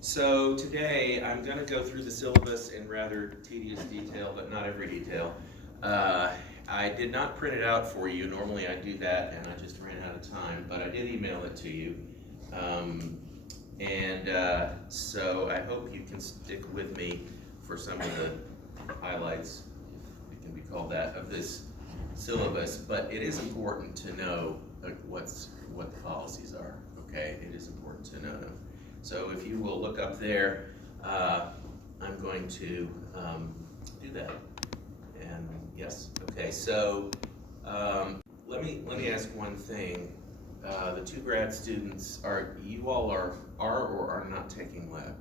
So today I'm going to go through the syllabus in rather tedious detail, but not every detail. Uh, I did not print it out for you. Normally I do that, and I just ran out of time, but I did email it to you. So I hope you can stick with me for some of the highlights, if it can be called that, of this syllabus. But it is important to know what the policies are. Okay, it is important to know them. So if you will look up there, I'm going to do that. And yes, okay. So let me ask one thing. The two grad students, you all are or are not taking lab?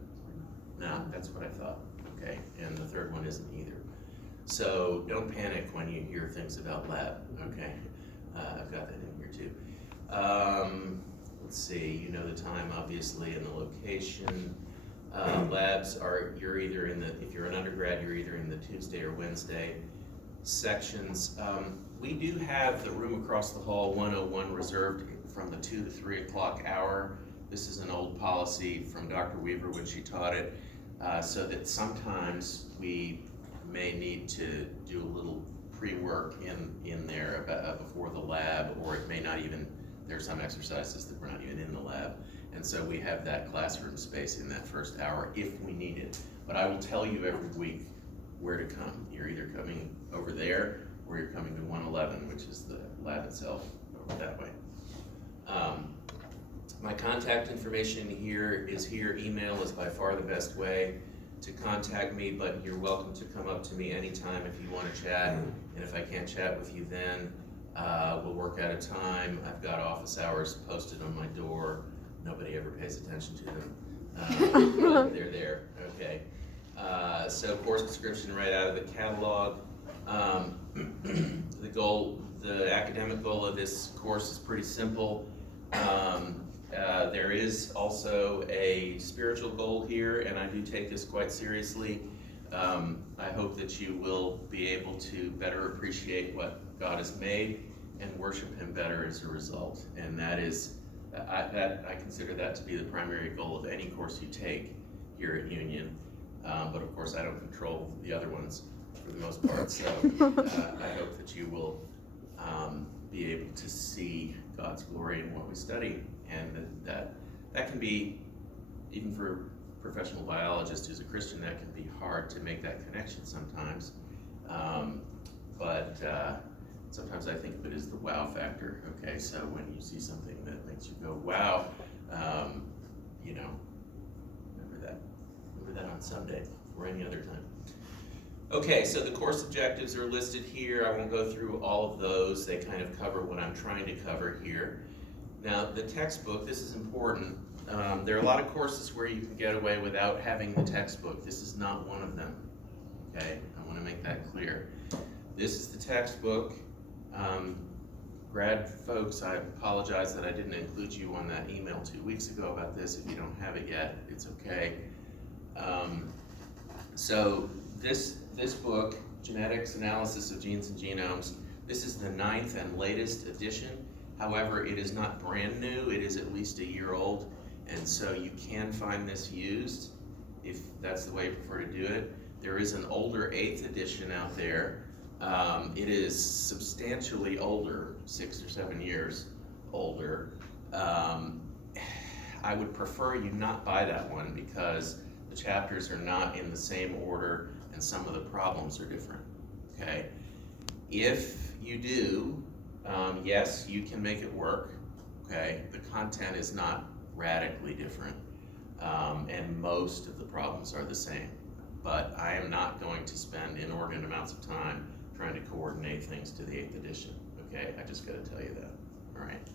No, that's what I thought. Okay, and the third one isn't either. So don't panic when you hear things about lab. Okay, I've got that in here too. Let's see, you know the time obviously and the location. Labs are, if you're an undergrad, you're either in the Tuesday or Wednesday sections. We do have the room across the hall 101 reserved from the 2 to 3 o'clock hour. This is an old policy from Dr. Weaver when she taught it, so that sometimes we may need to do a little pre-work in there before the lab, or it may not even, there's some exercises that we're not even in the lab. And so we have that classroom space in that first hour if we need it. But I will tell you every week where to come. You're either coming over there or you're coming to 111, which is the lab itself over that way. My contact information is here. Email is by far the best way to contact me, but you're welcome to come up to me anytime if you want to chat. And if I can't chat with you then, we'll work out a time. I've got office hours posted on my door. Nobody ever pays attention to them. But they're there. Okay. So course description right out of the catalog. The academic goal of this course is pretty simple. There is also a spiritual goal here, and I do take this quite seriously. I hope that you will be able to better appreciate what God has made and worship Him better as a result. And that is, I consider that to be the primary goal of any course you take here at Union. But of course, I don't control the other ones for the most part. So I hope that you will be able to see God's glory in what we study, and that can be, even for a professional biologist who's a Christian, that can be hard to make that connection sometimes. But sometimes I think of it as the wow factor. Okay, so when you see something that makes you go wow, remember that on Sunday or any other time. Okay, so the course objectives are listed here. I won't go through all of those. They kind of cover what I'm trying to cover here. Now, the textbook, this is important. There are a lot of courses where you can get away without having the textbook. This is not one of them. Okay, I want to make that clear. This is the textbook. Grad folks, I apologize that I didn't include you on that email 2 weeks ago about this. If you don't have it yet, it's okay. So this book, Genetics, Analysis of Genes and Genomes, this is the 9th and latest edition. However, it is not brand new. It is at least a year old. And so you can find this used if that's the way you prefer to do it. There is an older 8th edition out there. It is substantially older, 6 or 7 years older. I would prefer you not buy that one because the chapters are not in the same order and some of the problems are different, okay? If you do, yes, you can make it work, okay? The content is not radically different, and most of the problems are the same. But I am not going to spend inordinate amounts of time trying to coordinate things to the 8th edition, okay? I just gotta tell you that, all right?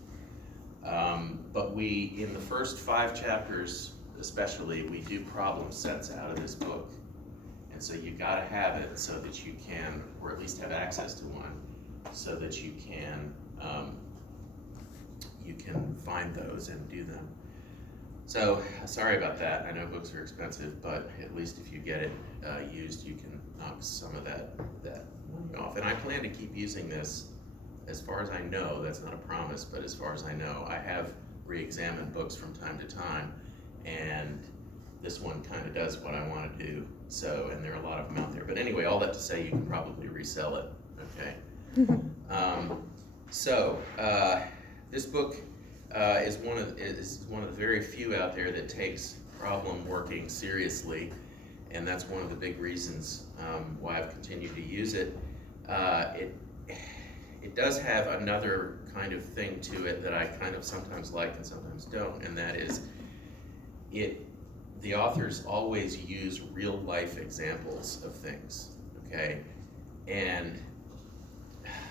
But in the first 5 chapters especially, we do problem sets out of this book. And so you gotta have it so that you can, or at least have access to one, so that you can find those and do them. So, sorry about that. I know books are expensive, but at least if you get it used, you can knock some of that money off. And I plan to keep using this as far as I know. That's not a promise, but as far as I know, I have re-examined books from time to time, and this one kind of does what I want to do. So, and there are a lot of them out there. But anyway, all that to say, you can probably resell it. Okay. This book is one of the very few out there that takes problem working seriously, and that's one of the big reasons why I've continued to use it. It does have another kind of thing to it that I kind of sometimes like and sometimes don't, and that is the authors always use real life examples of things, okay? And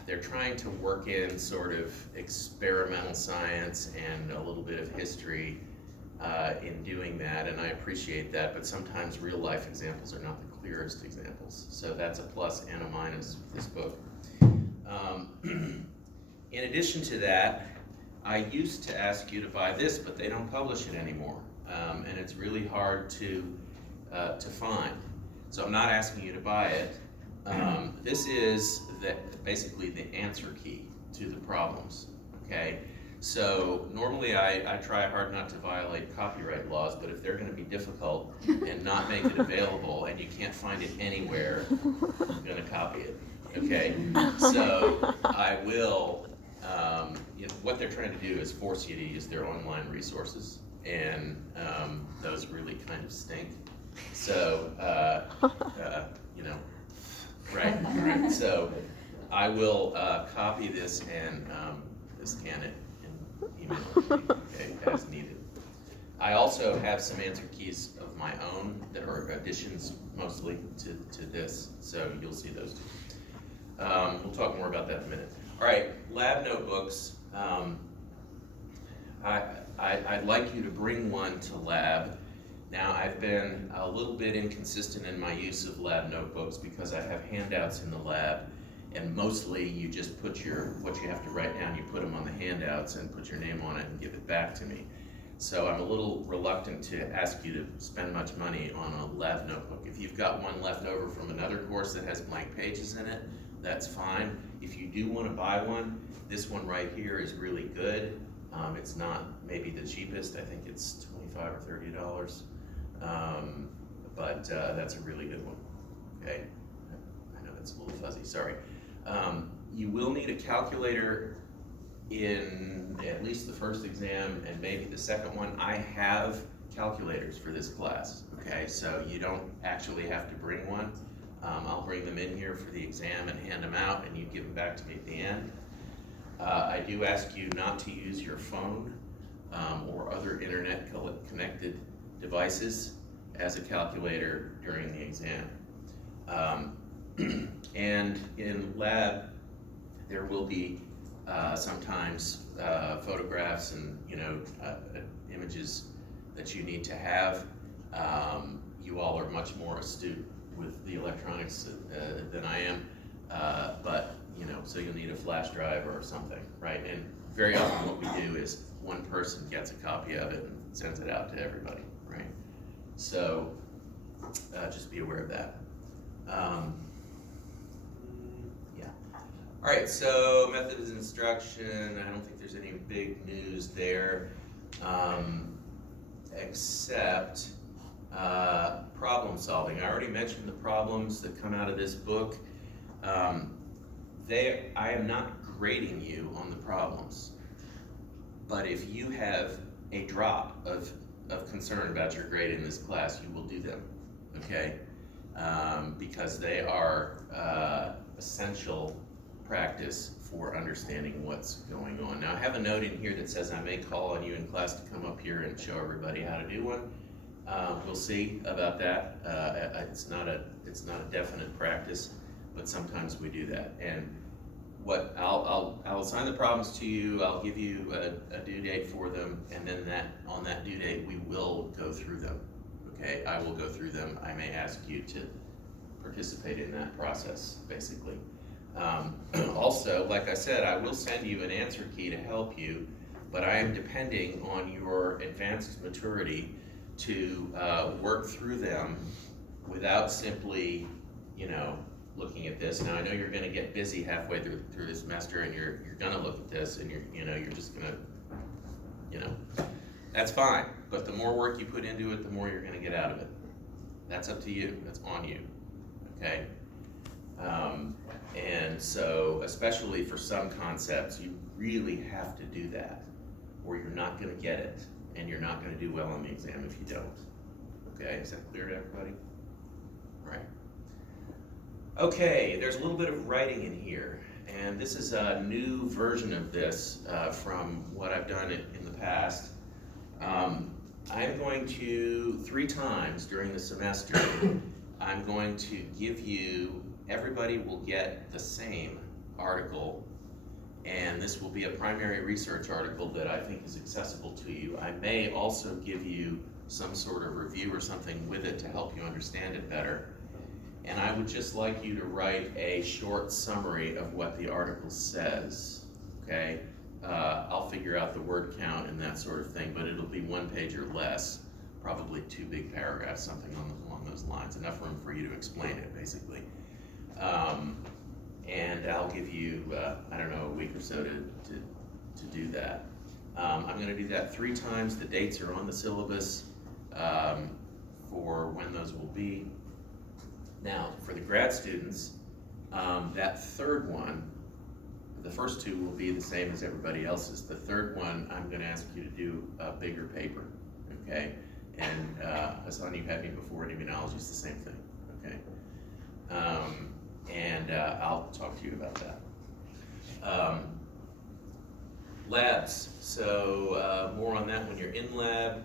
they're trying to work in sort of experimental science and a little bit of history in doing that, and I appreciate that, but sometimes real life examples are not the clearest examples. So that's a plus and a minus with this book. In addition to that, I used to ask you to buy this, but they don't publish it anymore, and it's really hard to find. So I'm not asking you to buy it. This is basically the answer key to the problems, okay? So normally I try hard not to violate copyright laws, but if they're going to be difficult and not make it available and you can't find it anywhere, I'm going to copy it, okay? So I will, what they're trying to do is force you to use their online resources, and those really kind of stink. So, right. So I will copy this and scan it and email it to you, okay, as needed. I also have some answer keys of my own that are additions mostly to this, so you'll see those too. We'll talk more about that in a minute. All right, lab notebooks. I'd like you to bring one to lab. Now, I've been a little bit inconsistent in my use of lab notebooks because I have handouts in the lab, and mostly you just put what you have to write down, you put them on the handouts and put your name on it and give it back to me. So I'm a little reluctant to ask you to spend much money on a lab notebook. If you've got one left over from another course that has blank pages in it, that's fine. If you do want to buy one, this one right here is really good. It's not maybe the cheapest. I think it's $25 or $30. But that's a really good one, okay? I know that's a little fuzzy, sorry. You will need a calculator in at least the first exam and maybe the second one. I have calculators for this class, okay? So you don't actually have to bring one. I'll bring them in here for the exam and hand them out, and you give them back to me at the end. I do ask you not to use your phone or other internet connected devices as a calculator during the exam. And in lab, there will be sometimes photographs and images that you need to have. You all are much more astute with the electronics than I am, but so you'll need a flash drive or something, right? And very often what we do is one person gets a copy of it and sends it out to everybody, right? So just be aware of that. Yeah. All right, so method of instruction, I don't think there's any big news there, except problem solving. I already mentioned the problems that come out of this book. I am not grading you on the problems, but if you have a drop of concern about your grade in this class, you will do them, okay? Because they are essential practice for understanding what's going on. Now, I have a note in here that says I may call on you in class to come up here and show everybody how to do one. We'll see about that. It's not a definite practice, but sometimes we do that. And what I'll assign the problems to you. I'll give you a due date for them, and then on that due date we will go through them. Okay, I will go through them. I may ask you to participate in that process, basically. Also, like I said, I will send you an answer key to help you, but I am depending on your advanced maturity to work through them without simply, looking at this. Now I know you're going to get busy halfway through the semester, and you're going to look at this, and you're just going to, that's fine. but the more work you put into it, the more you're gonna get out of it. That's up to you, that's on you, okay? And so, especially for some concepts, you really have to do that, or you're not gonna get it, and you're not gonna do well on the exam if you don't. Okay, is that clear to everybody? All right. Okay, there's a little bit of writing in here, and this is a new version of this from what I've done in the past. I'm going to, 3 times during the semester, I'm going to give you, everybody will get the same article, and this will be a primary research article that I think is accessible to you. I may also give you some sort of review or something with it to help you understand it better. And I would just like you to write a short summary of what the article says, okay? I'll figure out the word count and that sort of thing, but it'll be 1 page or less, probably 2 big paragraphs, something along those lines, enough room for you to explain it, basically. And I'll give you, I don't know, a week or so to do that. I'm gonna do that 3 times. The dates are on the syllabus for when those will be. Now, for the grad students, that 3rd one, the first 2 will be the same as everybody else's. The 3rd one, I'm gonna ask you to do a bigger paper, okay? And Hassan, you've had me before, and immunology is the same thing, okay? I'll talk to you about that. Labs, so more on that when you're in lab.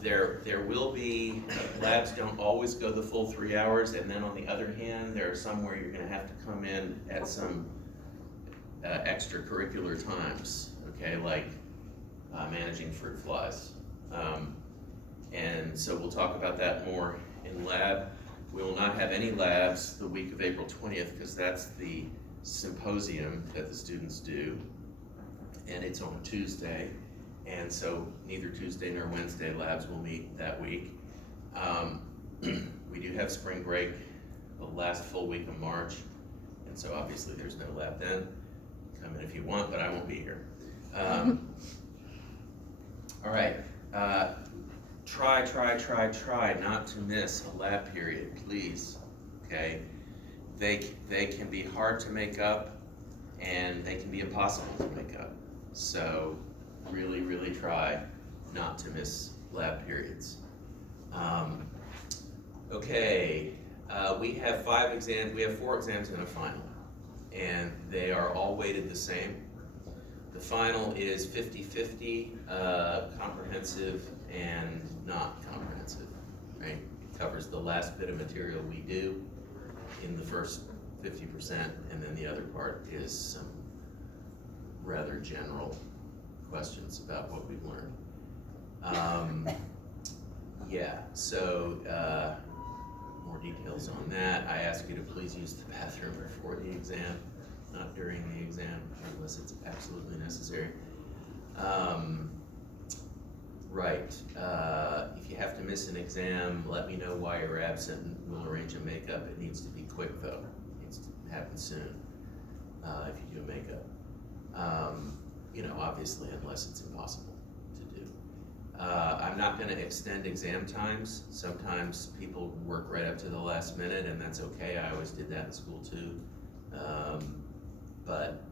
There will be, labs don't always go the full 3 hours, and then on the other hand, there are some where you're gonna have to come in at some extracurricular times, okay, like managing fruit flies. And so we'll talk about that more in lab. We will not have any labs the week of April 20th because that's the symposium that the students do, and it's on Tuesday. And so neither Tuesday nor Wednesday labs will meet that week. We do have spring break the last full week of March, and so obviously there's no lab then. Come in if you want, but I won't be here. All right, try not to miss a lab period, please, okay? They can be hard to make up, and they can be impossible to make up. So really try not to miss lab periods. Okay, we have 5 exams, we have 4 exams and a final, and they are all weighted the same. The final is 50-50, comprehensive and not comprehensive, right? It covers the last bit of material we do in the first 50%, and then the other part is some rather general questions about what we've learned. Yeah, so more details on that. I ask you to please use the bathroom before the exam, not during the exam, unless it's absolutely necessary. Right, if you have to miss an exam, let me know why you're absent and we'll arrange a makeup. It needs to be quick though, it needs to happen soon if you do a makeup. You know, obviously, unless it's impossible to do. I'm not gonna extend exam times. Sometimes people work right up to the last minute, and that's okay. I always did that in school too. But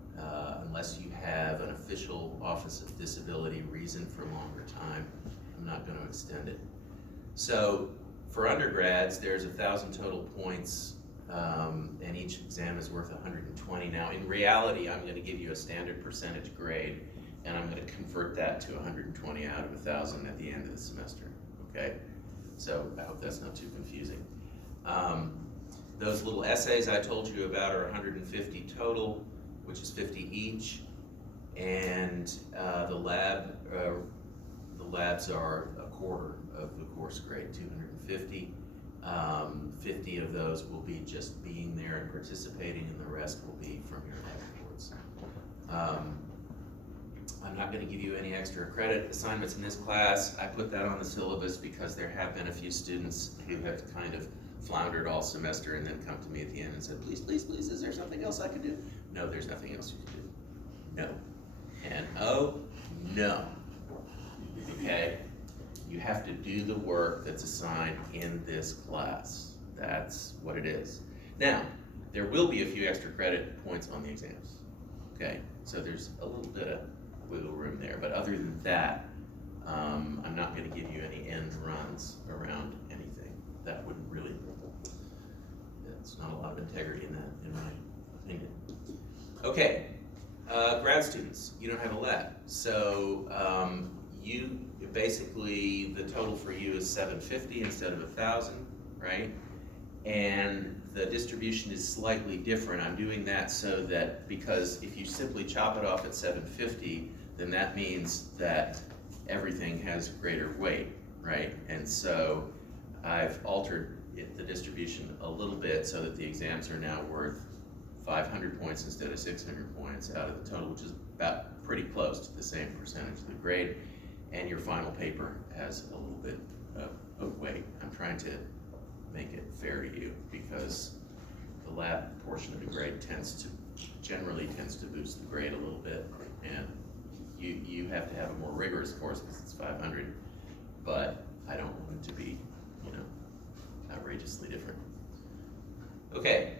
unless you have an official Office of Disability reason for longer time, I'm not gonna extend it. So for undergrads, there's 1,000 total points, and each exam is worth 120. Now, in reality, I'm gonna give you a standard percentage grade, and I'm gonna convert that to 120 out of 1,000 at the end of the semester, okay? So I hope that's not too confusing. Those little essays I told you about are 150 total, which is 50 each, and the labs are a quarter of the course grade, 250. 50 of those will be just being there and participating, and the rest will be from your lab reports. I'm not going to give you any extra credit assignments in this class. I put that on the syllabus because there have been a few students who have kind of floundered all semester and then come to me at the end and said, please, is there something else I can do? No, there's nothing else you can do. No. And oh, no. Okay? You have to do the work that's assigned in this class. That's what it is. Now, there will be a few extra credit points on the exams, okay? So there's a little bit of wiggle room there, but other than that, I'm not gonna give you any end runs around anything. That wouldn't really, there's not a lot of integrity in that, in my opinion. Okay, grad students, you don't have a lab. So you basically, the total for you is 750 instead of 1,000, right? And the distribution is slightly different. I'm doing that so that, because if you simply chop it off at 750, then that means that everything has greater weight, right? And so I've altered the distribution a little bit so that the exams are now worth 500 points instead of 600 points out of the total, which is about pretty close to the same percentage of the grade. And your final paper has a little bit of weight. I'm trying to make it fair to you because the lab portion of the grade generally tends to boost the grade a little bit, and you have to have a more rigorous course because it's 500, but I don't want it to be, you know, outrageously different. Okay,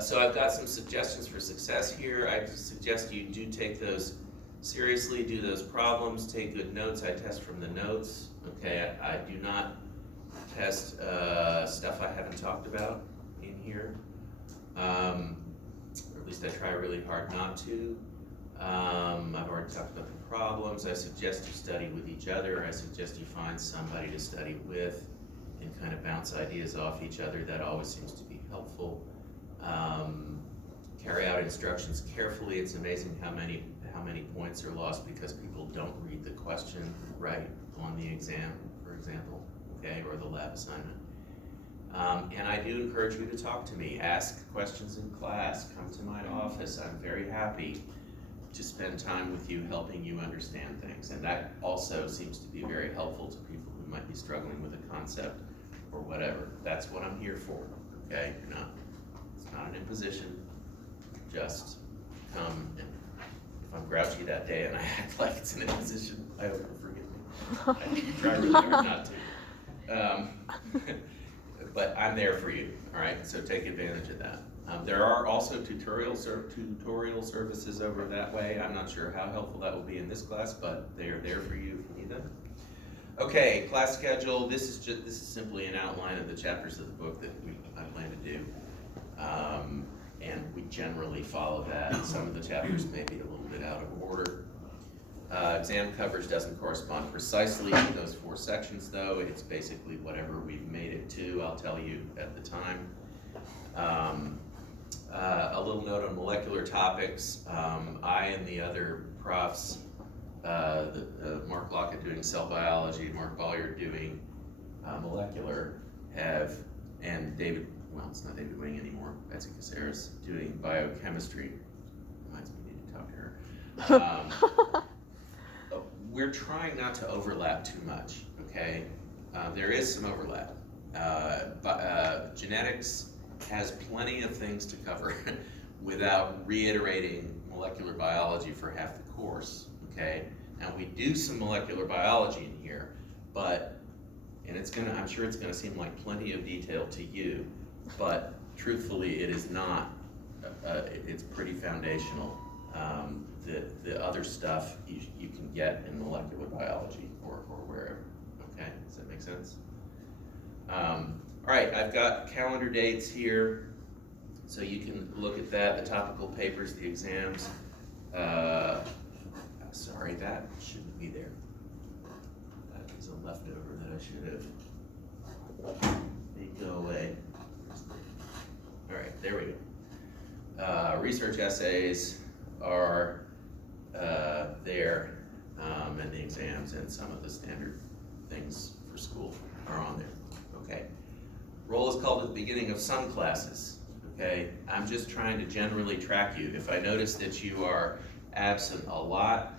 so I've got some suggestions for success here. I suggest you do take those seriously, do those problems, take good notes. I test from the notes, okay? I do not test stuff I haven't talked about in here, or at least I try really hard not to. I've already talked about the problems. I suggest you study with each other. I suggest you find somebody to study with and kind of bounce ideas off each other. That always seems to be helpful. Carry out instructions carefully. It's amazing how many points are lost because people don't read the question right on the exam, for example, okay, or the lab assignment. And I do encourage you to talk to me. Ask questions in class. Come to my office. I'm very happy to spend time with you, helping you understand things. And that also seems to be very helpful to people who might be struggling with a concept or whatever. That's what I'm here for, okay? It's not an imposition. Just come, and if I'm grouchy that day and I act like it's an imposition, I hope you'll forgive me. I try really hard not to. But I'm there for you, all right? So take advantage of that. There are also tutorial services over that way. I'm not sure how helpful that will be in this class, but they are there for you if you need them. Okay, class schedule. This is simply an outline of the chapters of the book that I plan to do, and we generally follow that. Some of the chapters may be a little bit out of order. Exam coverage doesn't correspond precisely to those 4 sections, though. It's basically whatever we've made it to. I'll tell you at the time. A little note on molecular topics. I and the other profs, Mark Lockett doing cell biology, Mark Bolliard doing molecular, and David, well, it's not David Wing anymore, Betsy Caceres doing biochemistry. Reminds me, need to talk to her. We're trying not to overlap too much, okay? There is some overlap. Genetics has plenty of things to cover without reiterating molecular biology for half the course, okay? Now we do some molecular biology in here, but, and I'm sure it's gonna seem like plenty of detail to you, but truthfully it is not, it's pretty foundational. The other stuff you can get in molecular biology or wherever, okay? Does that make sense? All right, I've got calendar dates here, so you can look at that, the topical papers, the exams. Sorry, that shouldn't be there. That is a leftover that I should have made go away. All right, there we go. Research essays are there, and the exams and some of the standard things for school are on there, okay? Roll is called at the beginning of some classes, okay? I'm just trying to generally track you. If I notice that you are absent a lot,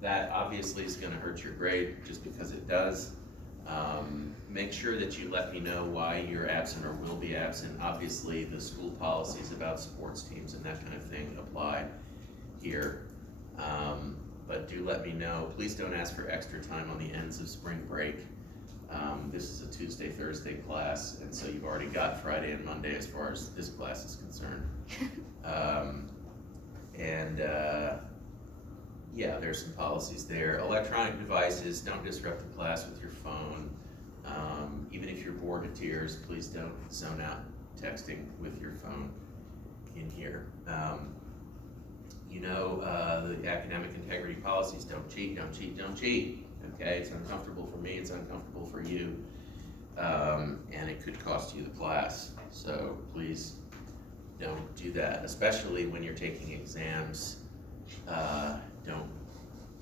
that obviously is gonna hurt your grade just because it does. Make sure that you let me know why you're absent or will be absent. Obviously, the school policies about sports teams and that kind of thing apply here. but do let me know. Please don't ask for extra time on the ends of spring break. This is a Tuesday, Thursday class, and so you've already got Friday and Monday as far as this class is concerned. Yeah, there's some policies there. Electronic devices, don't disrupt the class with your phone. Even if you're bored to tears, please don't zone out texting with your phone in here. The academic integrity policies, don't cheat, don't cheat, don't cheat. Okay, it's uncomfortable for me, it's uncomfortable for you, and it could cost you the class. So please don't do that, especially when you're taking exams.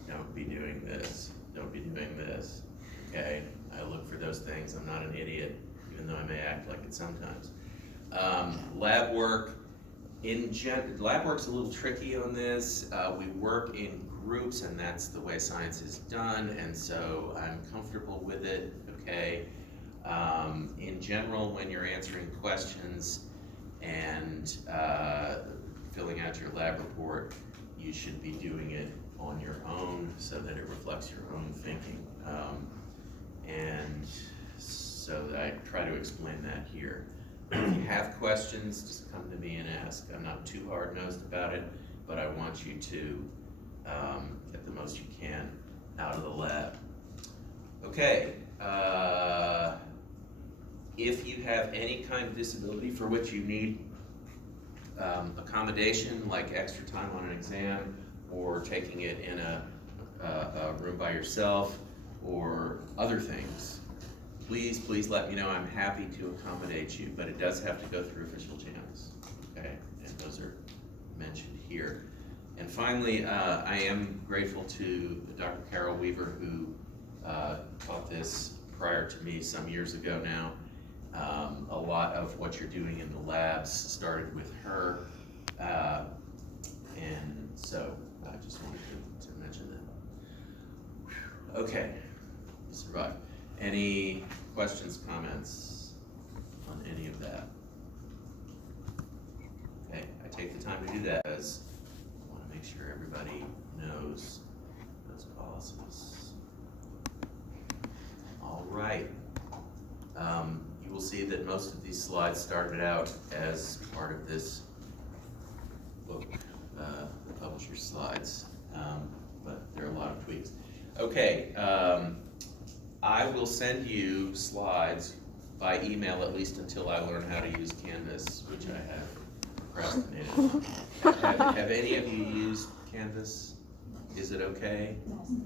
Don't be doing this. Don't be doing this. Okay, I look for those things. I'm not an idiot, even though I may act like it sometimes. Lab work. Lab work's a little tricky on this. We work in groups, and that's the way science is done, and so I'm comfortable with it, okay? In general, when you're answering questions and filling out your lab report, you should be doing it on your own so that it reflects your own thinking. And so I try to explain that here. If you have questions, just come to me and ask. I'm not too hard-nosed about it, but I want you to get the most you can out of the lab. Okay, if you have any kind of disability for which you need accommodation, like extra time on an exam, or taking it in a room by yourself, or other things, please let me know. I'm happy to accommodate you, but it does have to go through official channels, okay? And those are mentioned here. And finally, I am grateful to Dr. Carol Weaver, who taught this prior to me some years ago now. A lot of what you're doing in the labs started with her, and so I just wanted to mention that. Okay, we survived. Any questions, comments on any of that? Okay, I take the time to do that because I want to make sure everybody knows those policies. All right. You will see that most of these slides started out as part of this book, the publisher's slides, but there are a lot of tweaks. Okay, I will send you slides by email at least until I learn how to use Canvas, which I have procrastinated. Have any of you used Canvas? Is it okay?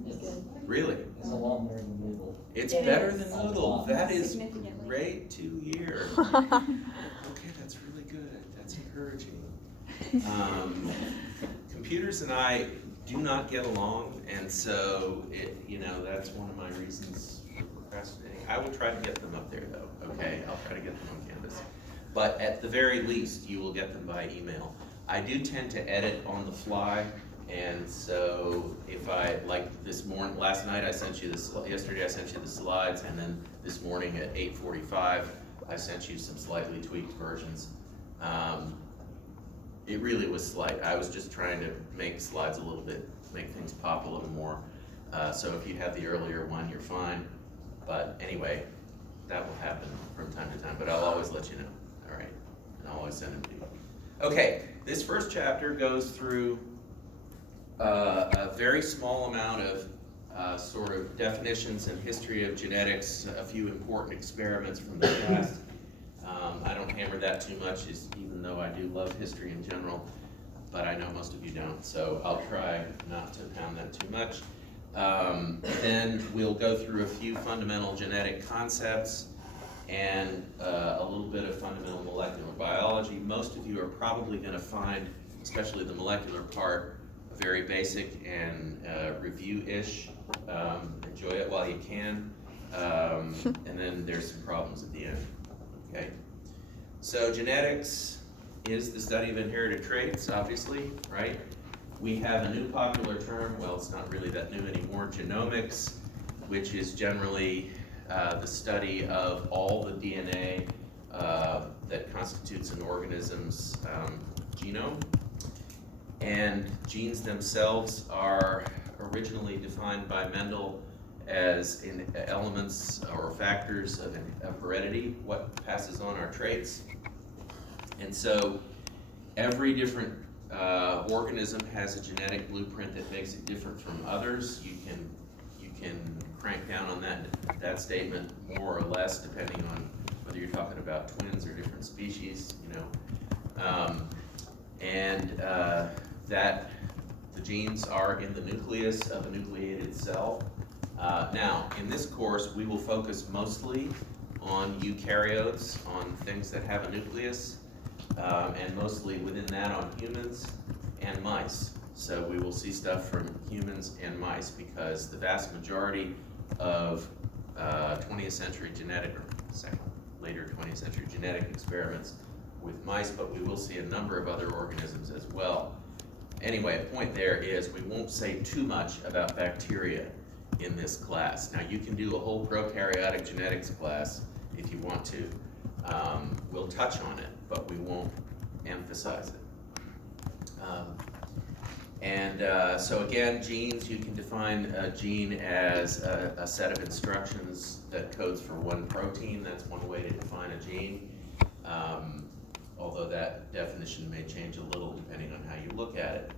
It's good. Really? It's a lot better than Moodle. It's It better is. than Moodle. That is Significantly. great to hear. Okay, that's really good. That's encouraging. Computers and I do not get along, and so that's one of my reasons for procrastinating. I will try to get them up there though, okay? I'll try to get them on Canvas. But at the very least, you will get them by email. I do tend to edit on the fly, and so if last night I sent you this, yesterday I sent you the slides, and then this morning at 8:45, I sent you some slightly tweaked versions. It really was slight. I was just trying to make slides a little bit, make things pop a little more. So if you have the earlier one, you're fine. But anyway, that will happen from time to time, but I'll always let you know, all right? And I'll always send them to you. Okay, this first chapter goes through a very small amount of sort of definitions and history of genetics, a few important experiments from the past. I don't hammer that too much, even though I do love history in general, but I know most of you don't, so I'll try not to pound that too much. Then we'll go through a few fundamental genetic concepts and a little bit of fundamental molecular biology. Most of you are probably going to find, especially the molecular part, very basic and review-ish. Enjoy it while you can. And then there's some problems at the end. Okay. So genetics is the study of inherited traits, obviously, right? We have a new popular term, well, it's not really that new anymore, genomics, which is generally the study of all the DNA that constitutes an organism's genome. And genes themselves are originally defined by Mendel as in elements or factors of heredity, what passes on our traits. And so every different organism has a genetic blueprint that makes it different from others. You can crank down on that statement more or less depending on whether you're talking about twins or different species, you know. That the genes are in the nucleus of a nucleated cell. Now, in this course, we will focus mostly on eukaryotes, on things that have a nucleus, and mostly within that on humans and mice. So we will see stuff from humans and mice because the vast majority of 20th century later 20th century genetic experiments with mice, but we will see a number of other organisms as well. Anyway, the point there is we won't say too much about bacteria in this class. Now you can do a whole prokaryotic genetics class if you want to. We'll touch on it, but we won't emphasize it. So again, genes, you can define a gene as a set of instructions that codes for one protein. That's one way to define a gene, although that definition may change a little depending on how you look at it.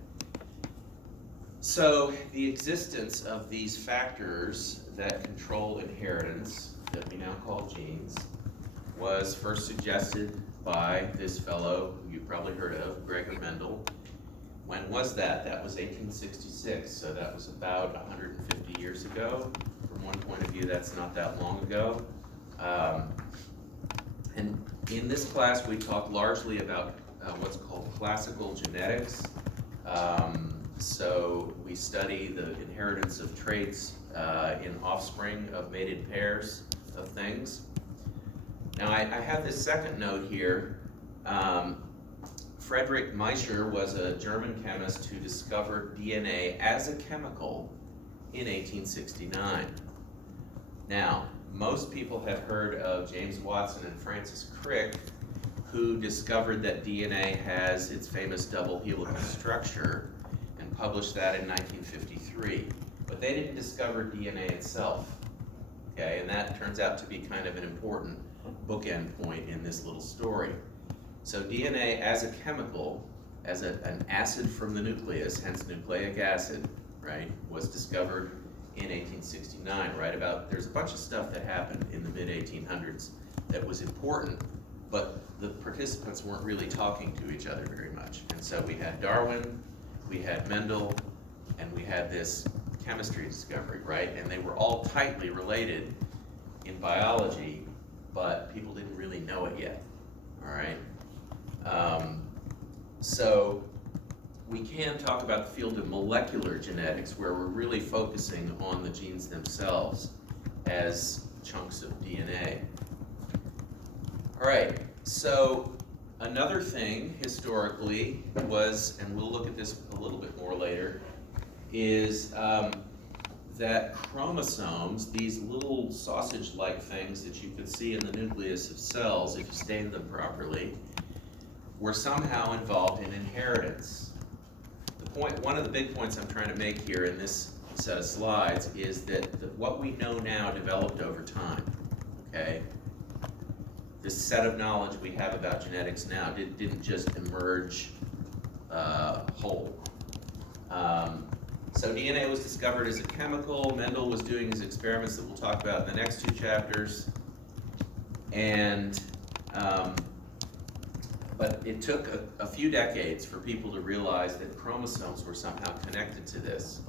So the existence of these factors that control inheritance, that we now call genes, was first suggested by this fellow who you've probably heard of, Gregor Mendel. When was that? That was 1866, so that was about 150 years ago. From one point of view, that's not that long ago. And in this class, we talk largely about what's called classical genetics. So we study the inheritance of traits in offspring of mated pairs of things. Now I have this second note here. Friedrich Miescher was a German chemist who discovered DNA as a chemical in 1869. Now, most people have heard of James Watson and Francis Crick, who discovered that DNA has its famous double helical structure and published that in 1953. But they didn't discover DNA itself, okay? And that turns out to be kind of an important bookend point in this little story. So DNA as a chemical, as an acid from the nucleus, hence nucleic acid, right, was discovered in 1869, right? There's a bunch of stuff that happened in the mid-1800s that was important, but the participants weren't really talking to each other very much. And so we had Darwin, we had Mendel, and we had this chemistry discovery, right? And they were all tightly related in biology, but people didn't really know it yet, all right? So we can talk about the field of molecular genetics where we're really focusing on the genes themselves as chunks of DNA. All right, so another thing historically was, and we'll look at this a little bit more later, is that chromosomes, these little sausage-like things that you could see in the nucleus of cells if you stained them properly, were somehow involved in inheritance. One of the big points I'm trying to make here in this set of slides is that what we know now developed over time, okay? This set of knowledge we have about genetics now didn't just emerge whole. So DNA was discovered as a chemical. Mendel was doing his experiments that we'll talk about in the next two chapters. And but it took a few decades for people to realize that chromosomes were somehow connected to this.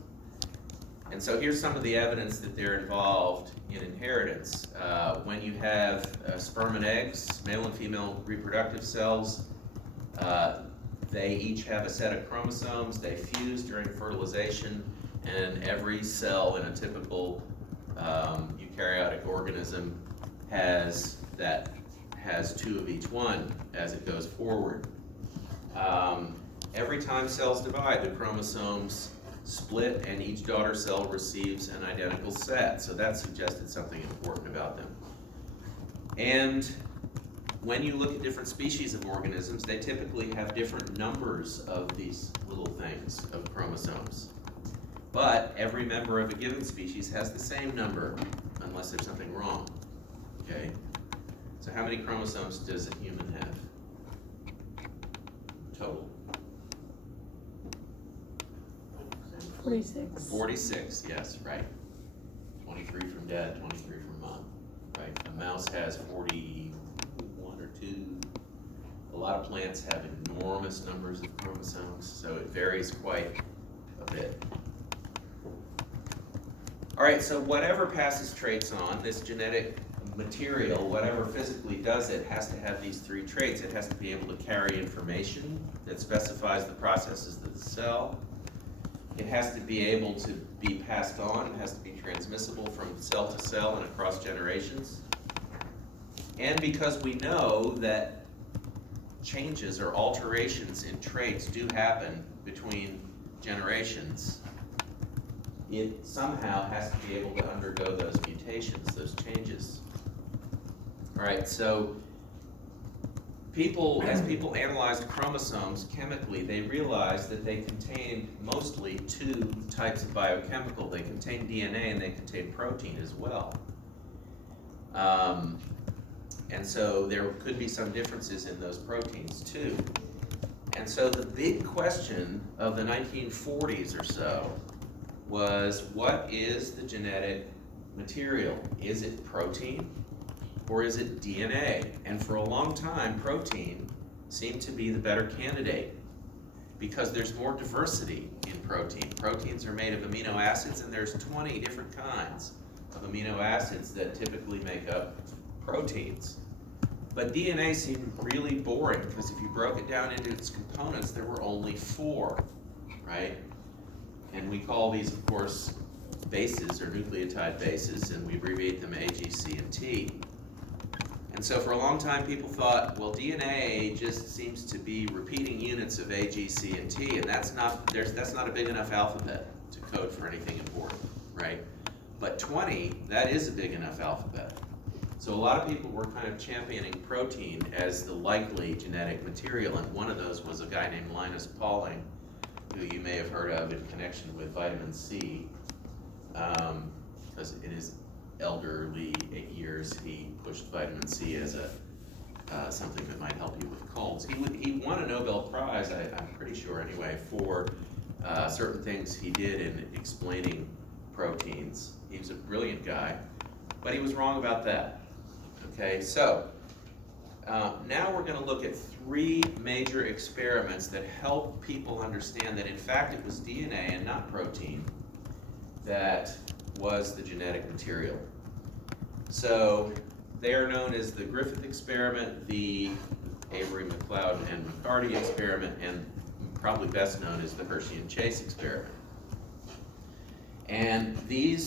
And so here's some of the evidence that they're involved in inheritance. When you have sperm and eggs, male and female reproductive cells, they each have a set of chromosomes. They fuse during fertilization, and every cell in a typical eukaryotic organism has two of each one as it goes forward. Every time cells divide, the chromosomes split and each daughter cell receives an identical set. So that suggested something important about them. And when you look at different species of organisms, they typically have different numbers of these little things, of chromosomes. But every member of a given species has the same number unless there's something wrong, okay? So how many chromosomes does a human have? Total? 46. 46, yes, right. 23 from dad, 23 from mom, right? A mouse has 41 or 2. A lot of plants have enormous numbers of chromosomes, so it varies quite a bit. All right, so whatever passes traits on, this genetic material, whatever physically does it, has to have these 3 traits. It has to be able to carry information that specifies the processes of the cell. It has to be able to be passed on. It has to be transmissible from cell to cell and across generations. And because we know that changes or alterations in traits do happen between generations, it somehow has to be able to undergo those mutations, those changes. All right, so as people analyzed chromosomes chemically, they realized that they contained mostly 2 types of biochemical. They contain DNA and they contain protein as well. And so there could be some differences in those proteins too. And so the big question of the 1940s or so was, what is the genetic material? Is it protein or is it DNA? And for a long time, protein seemed to be the better candidate because there's more diversity in protein. Proteins are made of amino acids, and there's 20 different kinds of amino acids that typically make up proteins. But DNA seemed really boring because if you broke it down into its components, there were only 4, right? And we call these, of course, bases or nucleotide bases, and we abbreviate them A, G, C, and T. And so for a long time, people thought, well, DNA just seems to be repeating units of A, G, C, and T, and that's not a big enough alphabet to code for anything important, right? But 20, that is a big enough alphabet. So a lot of people were kind of championing protein as the likely genetic material, and one of those was a guy named Linus Pauling, who you may have heard of in connection with vitamin C, because in his elderly years he pushed vitamin C as something that might help you with colds. He won a Nobel Prize, I'm pretty sure anyway, for certain things he did in explaining proteins. He was a brilliant guy, but he was wrong about that. Okay, so now we're going to look at 3 major experiments that help people understand that in fact it was DNA and not protein that was the genetic material. So they are known as the Griffith experiment, the Avery, McLeod, and McCarty experiment, and probably best known as the Hershey and Chase experiment. And these